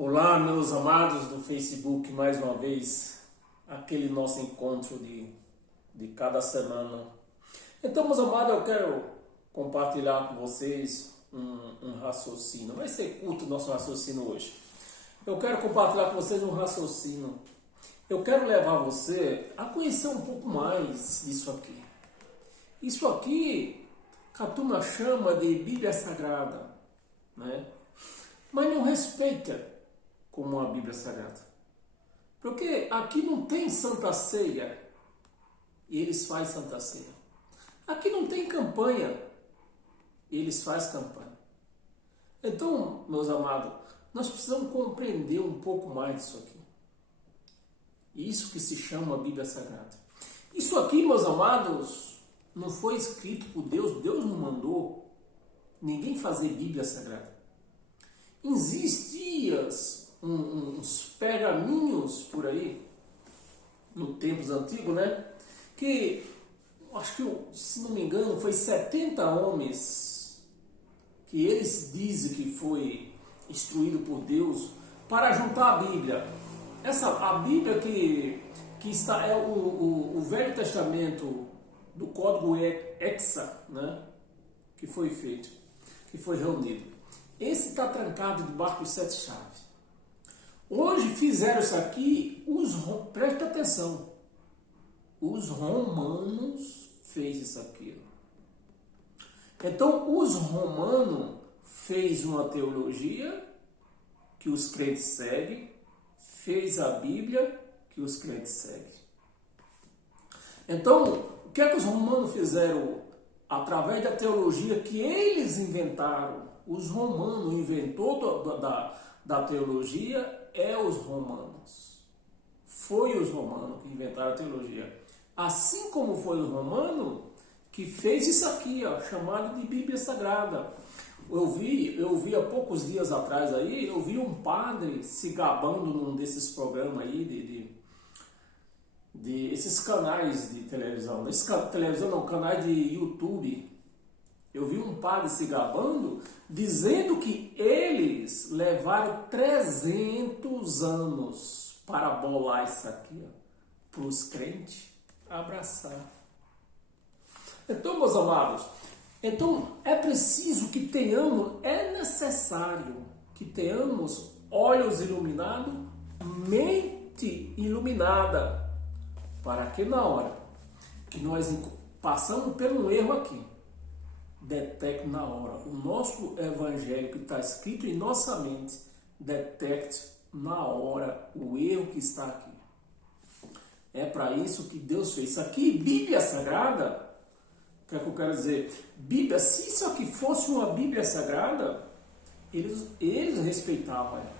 Olá, meus amados do Facebook, mais uma vez, aquele nosso encontro de cada semana. Então, meus amados, eu quero compartilhar com vocês um raciocínio. Vai ser curto o nosso raciocínio hoje. Eu quero compartilhar com vocês um raciocínio. Eu quero levar você a conhecer um pouco mais disso aqui. Isso aqui, que a turma chama de Bíblia Sagrada, né? Mas não respeita como a Bíblia Sagrada. Porque aqui não tem Santa Ceia e eles fazem Santa Ceia. Aqui não tem campanha e eles fazem campanha. Então, meus amados, nós precisamos compreender um pouco mais disso aqui. Isso que se chama Bíblia Sagrada. Isso aqui, meus amados, não foi escrito por Deus. Deus não mandou ninguém fazer Bíblia Sagrada. Existiam uns pergaminhos por aí, no tempos antigos, né? Que, acho que, se não me engano, foi 70 homens que eles dizem que foi instruído por Deus para juntar a Bíblia. A Bíblia que está, é o Velho Testamento do Código Hexa, né? Que foi feito, que foi reunido. Esse está trancado debaixo de 7 chaves. Hoje fizeram isso aqui, presta atenção, os romanos fez isso aqui. Então, os romanos fez uma teologia que os crentes seguem, fez a Bíblia que os crentes seguem. Então, o que é que os romanos fizeram através da teologia que eles inventaram? Os romanos inventou da teologia os romanos. Foi os romanos que inventaram a teologia. Assim como foi os romanos que fez isso aqui, ó, chamado de Bíblia Sagrada. Eu vi há poucos dias atrás aí, eu vi um padre se gabando num desses programas aí, de esses canais de televisão. Televisão não, canais de YouTube. Eu vi um padre se gabando, dizendo que eles levaram 300 anos para bolar isso aqui, para os crentes abraçar. Então, meus amados, é preciso que tenhamos, é necessário que tenhamos olhos iluminados, mente iluminada, para que na hora que nós passamos pelo erro aqui, detecte na hora. O nosso evangelho que está escrito em nossa mente, detecte na hora o erro que está aqui. É para isso que Deus fez. Isso aqui, Bíblia Sagrada, o que é que eu quero dizer? Bíblia, se isso aqui fosse uma Bíblia Sagrada, eles respeitavam ela.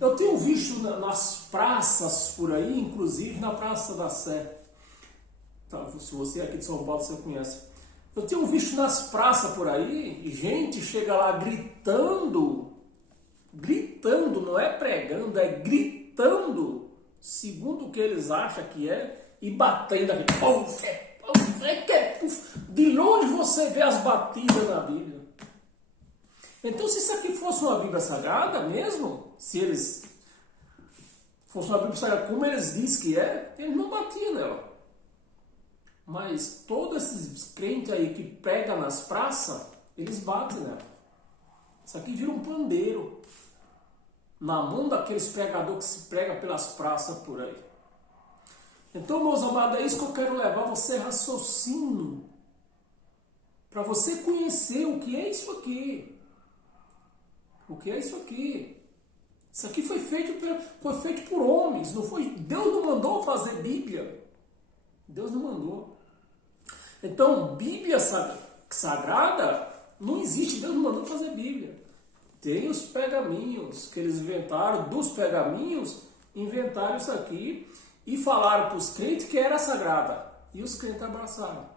Eu tenho visto nas praças por aí, inclusive na Praça da Sé. Tá, se você é aqui de São Paulo, você conhece. Eu tenho visto nas praças por aí, gente chega lá gritando, não é pregando, é gritando, segundo o que eles acham que é, e batendo aqui. De longe você vê as batidas na Bíblia. Então, se isso aqui fosse uma Bíblia Sagrada mesmo, se eles fosse uma Bíblia Sagrada como eles dizem que é, eles não batiam nela. Mas todos esses crentes aí que pregam nas praças, eles batem nela. Isso aqui vira um pandeiro na mão daqueles pregadores que se pregam pelas praças por aí. Então, meus amados, é isso que eu quero levar você a raciocínio. Para você conhecer o que é isso aqui. O que é isso aqui? Isso aqui foi feito por homens. Não foi, Deus não mandou fazer Bíblia. Deus não mandou. Então, Bíblia Sagrada não existe. Deus não mandou fazer Bíblia. Tem os pergaminhos que eles inventaram. Dos pergaminhos, inventaram isso aqui e falaram para os crentes que era sagrada. E os crentes abraçaram.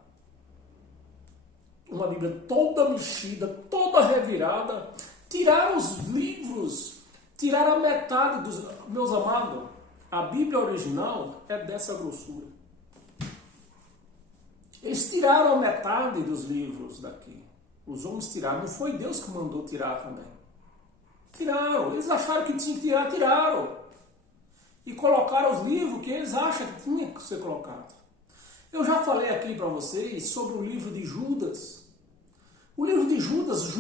Uma Bíblia toda mexida, toda revirada. Tiraram os livros, tiraram a metade dos... Meus amados, a Bíblia original é dessa grossura. Eles tiraram a metade dos livros daqui. Os homens tiraram. Não foi Deus que mandou tirar também. Tiraram. Eles acharam que tinha que tirar, tiraram. E colocaram os livros que eles acham que tinha que ser colocado. Eu já falei aqui para vocês sobre o livro de Judas. O livro de Judas,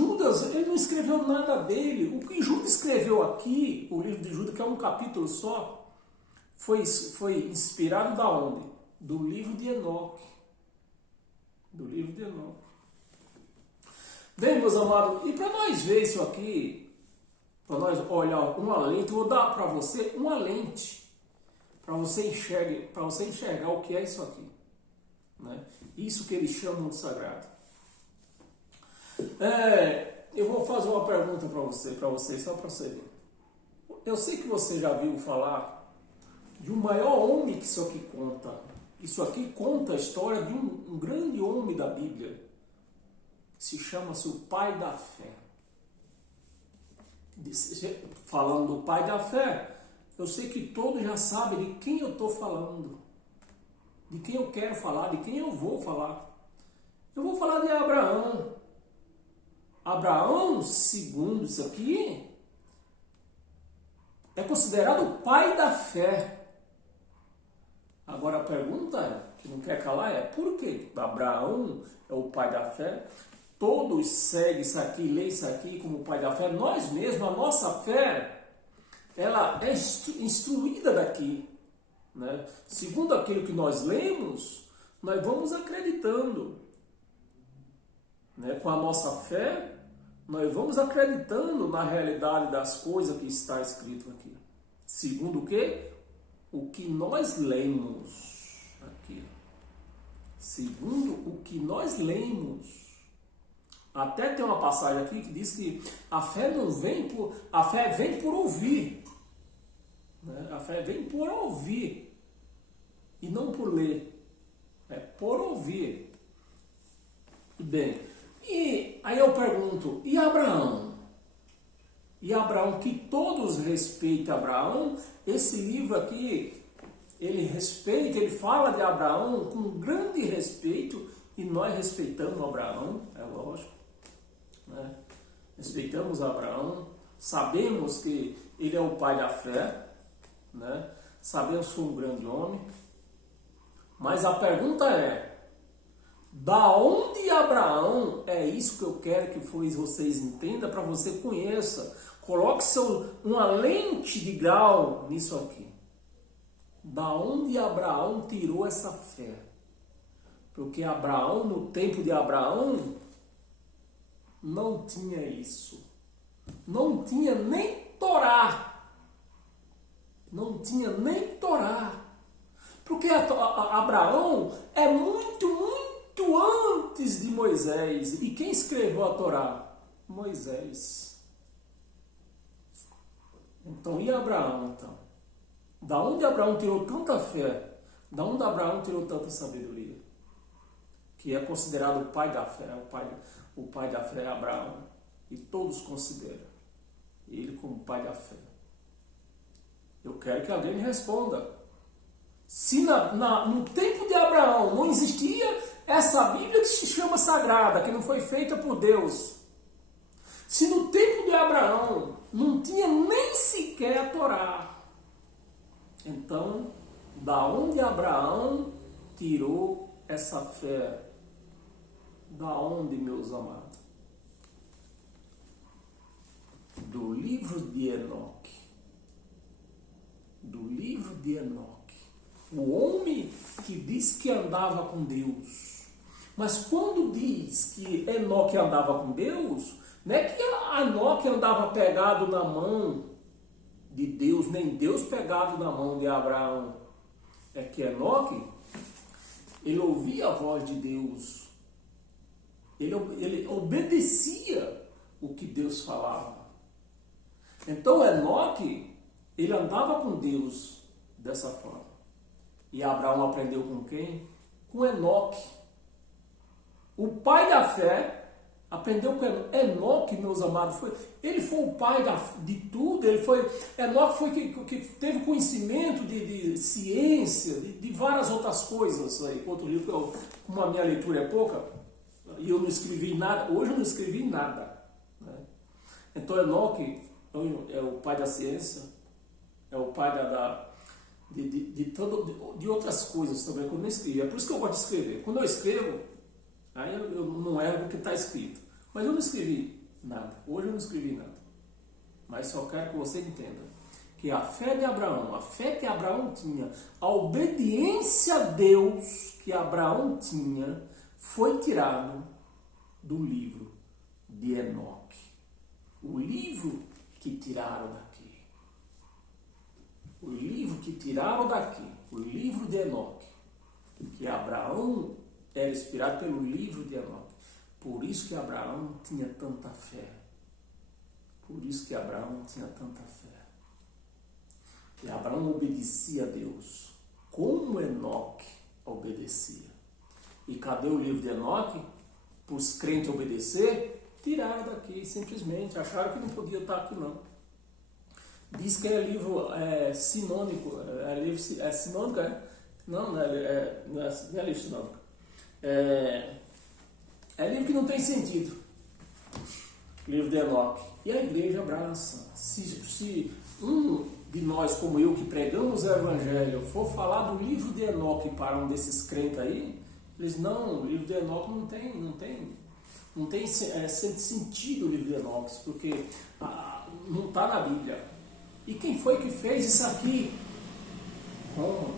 ele não escreveu nada dele. O que Judas escreveu aqui, o livro de Judas, que é um capítulo só, foi inspirado da onde? Do livro de Enoque. Do livro de Enoque. Bem, meus amados, e para nós ver isso aqui, para nós olhar uma lente, eu vou dar para você uma lente, para você enxergar o que é isso aqui. Né? Isso que eles chamam de sagrado. Eu vou fazer uma pergunta para você, só para você ver. Eu sei que você já viu falar de um maior homem que isso aqui conta. Isso aqui conta a história de um grande homem da Bíblia. Se chama-se o pai da fé. Falando do pai da fé, eu sei que todos já sabem de quem eu estou falando. De quem eu quero falar, de quem eu vou falar. Eu vou falar de Abraão. Abraão, segundo isso aqui, é considerado o pai da fé. Agora a pergunta que não quer calar é: por que Abraão é o pai da fé? Todos seguem isso aqui, leem isso aqui como o pai da fé. Nós mesmos, a nossa fé, ela é instruída daqui. Né? Segundo aquilo que nós lemos, nós vamos acreditando. Né? Com a nossa fé, nós vamos acreditando na realidade das coisas que está escrito aqui. Segundo o quê? O que nós lemos aqui. Segundo o que nós lemos. Até tem uma passagem aqui que diz que a fé vem por ouvir. Né? A fé vem por ouvir e não por ler. É por ouvir. Bem, e aí eu pergunto, e Abraão? E Abraão, que todos respeitam Abraão, esse livro aqui, ele respeita, ele fala de Abraão com grande respeito, e nós respeitamos Abraão, é lógico. Né? Respeitamos Abraão, sabemos que ele é o pai da fé, né? Sabemos que foi um grande homem, mas a pergunta é: da onde Abraão? É isso que eu quero que vocês entendam, para você conheça. Coloque uma lente de grau nisso aqui. Da onde Abraão tirou essa fé? Porque Abraão, no tempo de Abraão, não tinha isso. Não tinha nem Torá. Não tinha nem Torá. Porque Abraão é muito antes de Moisés. E quem escreveu a Torá? Moisés. Então, e Abraão, então? Da onde Abraão tirou tanta fé? Da onde Abraão tirou tanta sabedoria? Que é considerado o pai da fé. O pai da fé é Abraão. E todos consideram ele como pai da fé. Eu quero que alguém me responda. Se no tempo de Abraão não existia essa Bíblia que se chama sagrada, que não foi feita por Deus. Se no tempo de Abraão não tinha nem sequer a Torá. Então, da onde Abraão tirou essa fé? Da onde, meus amados? Do livro de Enoque. Do livro de Enoque. O homem que diz que andava com Deus. Mas quando diz que Enoque andava com Deus, não é que Enoque andava pegado na mão de Deus, nem Deus pegado na mão de Abraão. É que Enoque, ele ouvia a voz de Deus. Ele obedecia o que Deus falava. Então Enoque, ele andava com Deus dessa forma. E Abraão aprendeu com quem? Com Enoque. O pai da fé aprendeu com Enoque, meus amados. Ele foi o pai de tudo. Enoque foi que teve conhecimento de ciência, de várias outras coisas. Aí, outro livro, como a minha leitura é pouca, e eu não escrevi nada, hoje eu não escrevi nada. Né? Então Enoque é o pai da ciência, é o pai de outras coisas também, quando eu escrevo. É por isso que eu gosto de escrever. Quando eu escrevo, aí eu não erro o que está escrito. Mas eu não escrevi nada. Hoje eu não escrevi nada. Mas só quero que você entenda que a fé de Abraão, a fé que Abraão tinha, a obediência a Deus que Abraão tinha, foi tirado do livro de Enoque. O livro que tiraram daqui. O livro que tiraram daqui. O livro de Enoque. Que Abraão era inspirado pelo livro de Enoque. Por isso que Abraão tinha tanta fé. Por isso que Abraão tinha tanta fé. E Abraão obedecia a Deus, como Enoque obedecia. E cadê o livro de Enoque? Para os crentes obedecer, tiraram daqui, simplesmente. Acharam que não podia estar aqui, não. Diz que é livro sinônico. É sinônico, é? Não é livro sinônico. É livro que não tem sentido. Livro de Enoque. E a igreja abraça. Se um de nós, como eu, que pregamos o Evangelho, for falar do livro de Enoque para um desses crentes aí, eles não, o livro de Enoque não tem sentido o livro de Enoque, porque não está na Bíblia. E quem foi que fez isso aqui? Roma,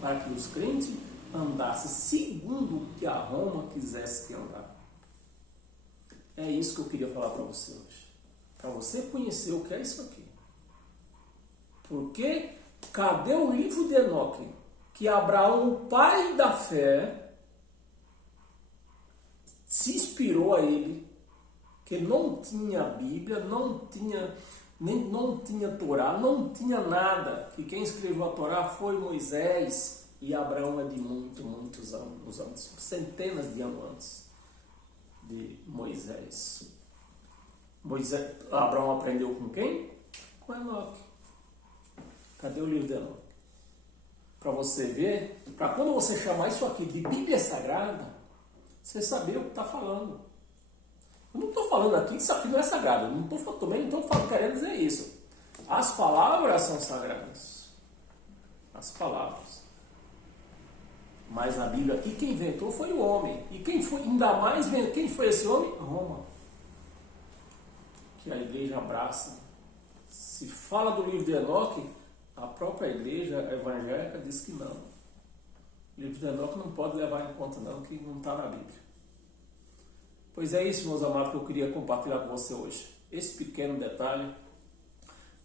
para que os crentes andassem segundo o que a Roma quisesse que andar. É isso que eu queria falar para você hoje. Para você conhecer o que é isso aqui. Porque cadê o livro de Enoque? Que Abraão, o pai da fé, se inspirou a ele, que não tinha Bíblia, não tinha Torá, não tinha nada. Que quem escreveu a Torá foi Moisés, e Abraão é de muitos anos, centenas de anos antes de Moisés. Abraão aprendeu com quem? Com Enoque. Cadê o livro de Enoque? Para você ver, para quando você chamar isso aqui de Bíblia Sagrada, você saber o que está falando. Eu não estou falando aqui que isso aqui não é sagrado. Eu também não estou querendo dizer isso. As palavras são sagradas. As palavras. Mas na Bíblia aqui, quem inventou foi o homem. E quem foi, ainda mais, quem foi esse homem? Roma. Que a igreja abraça. Se fala do livro de Enoque, a própria igreja evangélica diz que não. O livro de Enoque não pode levar em conta não, que não está na Bíblia. Pois é isso, meus amados, que eu queria compartilhar com você hoje. Esse pequeno detalhe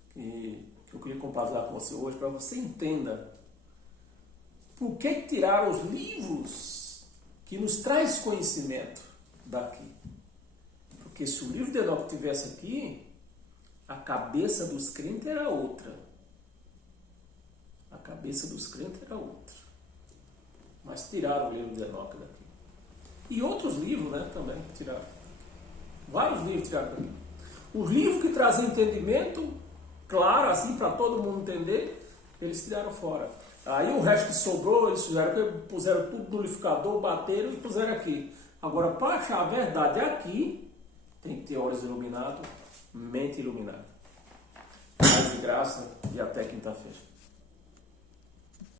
que eu queria compartilhar com você hoje, para você entenda por que tiraram os livros que nos traz conhecimento daqui. Porque se o livro de Enoque tivesse aqui, a cabeça dos crentes era outra. A cabeça dos crentes era outra. Mas tiraram o livro de Enoque daqui. E outros livros, né, também tiraram. Vários livros tiraram daqui. Os livros que trazem entendimento, claro, assim, para todo mundo entender, eles tiraram fora. Aí o resto que sobrou, eles puseram tudo no liquidificador, bateram e puseram aqui. Agora, para achar a verdade aqui, tem que ter olhos iluminados, mente iluminada. Paz e graça e até quinta-feira.